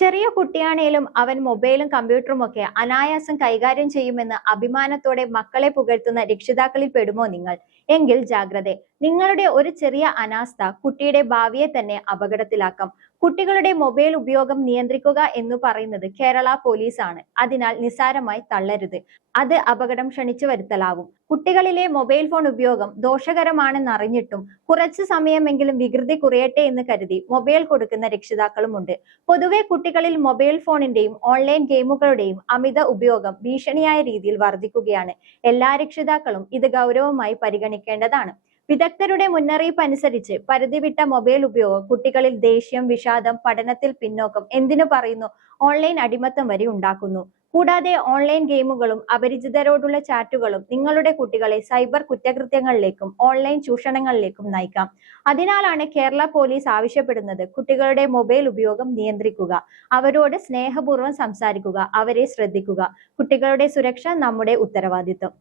ചെറിയ കുട്ടിയാണേലും അവൻ മൊബൈലും കമ്പ്യൂട്ടറും ഒക്കെ അനായാസം കൈകാര്യം ചെയ്യുമെന്ന് അഭിമാനത്തോടെ മക്കളെ പുകഴ്ത്തുന്ന രക്ഷിതാക്കളിൽ പെടുമോ നിങ്ങൾ? എങ്കിൽ ജാഗ്രത. നിങ്ങളുടെ ഒരു ചെറിയ അനാസ്ഥ കുട്ടിയുടെ ഭാവിയെ തന്നെ അപകടത്തിലാക്കാം. കുട്ടികളുടെ മൊബൈൽ ഉപയോഗം നിയന്ത്രിക്കുക എന്ന് പറയുന്നത് കേരള പോലീസ് ആണ്. അതിനാൽ നിസ്സാരമായി തള്ളരുത്. അത് അപകടം ക്ഷണിച്ചു വരുത്തലാവും. കുട്ടികളിലെ മൊബൈൽ ഫോൺ ഉപയോഗം ദോഷകരമാണെന്ന് അറിഞ്ഞിട്ടും കുറച്ചു സമയമെങ്കിലും വികൃതി കുറയട്ടെ എന്ന് കരുതി മൊബൈൽ കൊടുക്കുന്ന രക്ഷിതാക്കളുമുണ്ട്. പൊതുവെ കുട്ടികളിൽ മൊബൈൽ ഫോണിന്റെയും ഓൺലൈൻ ഗെയിമുകളുടെയും അമിത ഉപയോഗം ഭീഷണിയായ രീതിയിൽ വർദ്ധിക്കുകയാണ്. എല്ലാ രക്ഷിതാക്കളും ഇത് ഗൗരവമായി പരിഗണിക്കേണ്ടതാണ്. വിദഗ്ധരുടെ മുന്നറിയിപ്പ് അനുസരിച്ച് പരിധിവിട്ട മൊബൈൽ ഉപയോഗം കുട്ടികളിൽ ദേഷ്യം, വിഷാദം, പഠനത്തിൽ പിന്നോക്കം, എന്തിനു പറയുന്നു ഓൺലൈൻ അടിമത്തം വരെ ഉണ്ടാക്കുന്നു. കൂടാതെ ഓൺലൈൻ ഗെയിമുകളും അപരിചിതരോടുള്ള ചാറ്റുകളും നിങ്ങളുടെ കുട്ടികളെ സൈബർ കുറ്റകൃത്യങ്ങളിലേക്കും ഓൺലൈൻ ചൂഷണങ്ങളിലേക്കും നയിക്കാം. അതിനാലാണ് കേരള പോലീസ് ആവശ്യപ്പെടുന്നത് കുട്ടികളുടെ മൊബൈൽ ഉപയോഗം നിയന്ത്രിക്കുക, അവരോട് സ്നേഹപൂർവ്വം സംസാരിക്കുക, അവരെ ശ്രദ്ധിക്കുക. കുട്ടികളുടെ സുരക്ഷ നമ്മുടെ ഉത്തരവാദിത്വം.